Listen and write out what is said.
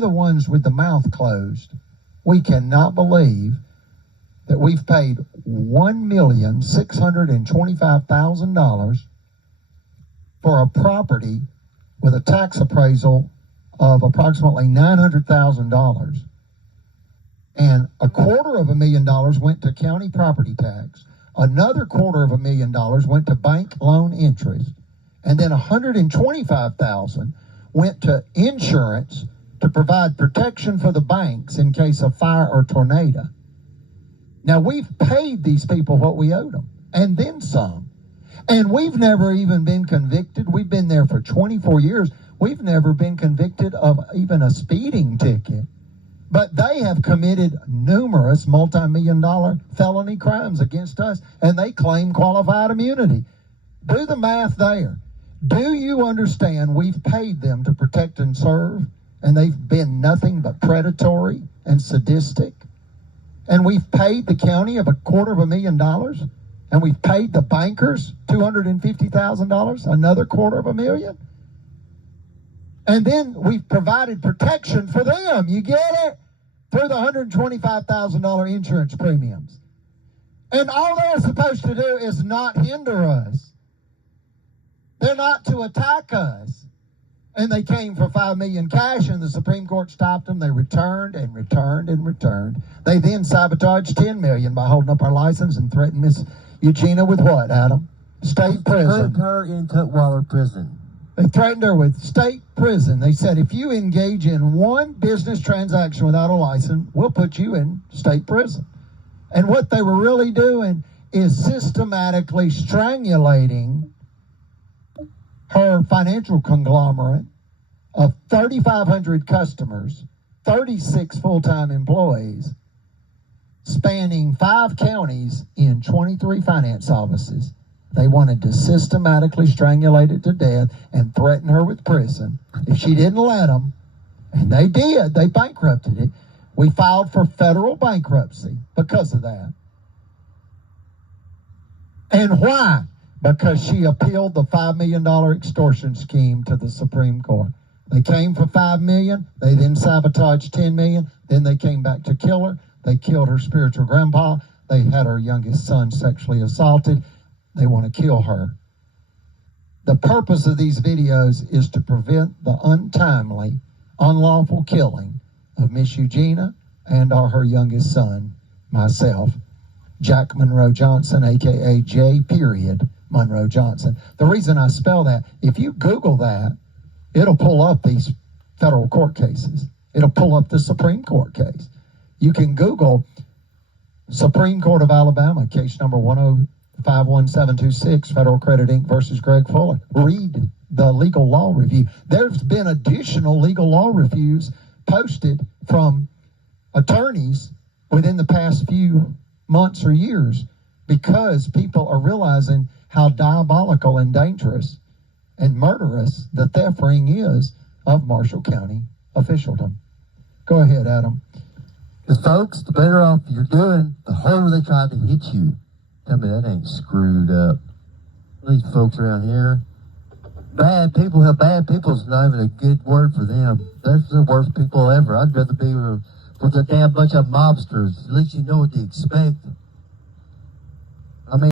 the ones with the mouth closed. We cannot believe that we've paid $1,625,000 for a property with a tax appraisal of approximately $900,000. And $250,000 went to county property tax. Another $250,000 went to bank loan interest. And then $125,000 went to insurance to provide protection for the banks in case of fire or tornado. Now, we've paid these people what we owed them, and then some. And we've never even been convicted. We've been there for 24 years. We've never been convicted of even a speeding ticket. But they have committed numerous multi-million-dollar felony crimes against us, and they claim qualified immunity. Do the math there. Do you understand we've paid them to protect and serve, and they've been nothing but predatory and sadistic? And we've paid the county of $250,000, and we've paid the bankers $250,000, another $250,000. And then we've provided protection for them, you get it? Through the $125,000 insurance premiums. And all they're supposed to do is not hinder us. They're not to attack us. And they came for $5 million cash, and the Supreme Court stopped them. They returned and returned and returned. They then sabotaged $10 million by holding up our license and threatened Miss Eugenia with what, Adam? State prison. Put her in Tutwiler prison. They threatened her with state prison. They said, if you engage in one business transaction without a license, we'll put you in state prison. And what they were really doing is systematically strangulating her financial conglomerate of 3,500 customers, 36 full-time employees, spanning 5 counties in 23 finance offices. They wanted to systematically strangulate it to death and threaten her with prison if she didn't let them. And they did. They bankrupted it. We filed for federal bankruptcy because of that. And why? Because she appealed the $5 million extortion scheme to the Supreme Court. They came for $5 million. They then sabotaged $10 million. Then they came back to kill her. They killed her spiritual grandpa. They had her youngest son sexually assaulted. They want to kill her. The purpose of these videos is to prevent the untimely, unlawful killing of Miss Eugenia and or her youngest son, myself, Jack Monroe Johnson, a.k.a. J. Monroe Johnson. The reason I spell that, if you Google that, it'll pull up these federal court cases. It'll pull up the Supreme Court case. You can Google Supreme Court of Alabama, case number 1051726, Federal Credit Inc. versus Greg Fuller. Read the legal law review. There's been additional legal law reviews posted from attorneys within the past few months or years because people are realizing how diabolical and dangerous and murderous the theft ring is of Marshall County officialdom. Go ahead, Adam. Because folks, the better off you're doing, the harder they try to hit you. Tell me that ain't screwed up. These folks around here, bad people is not even a good word for them. They're the worst people ever. I'd rather be with a damn bunch of mobsters. At least you know what to expect.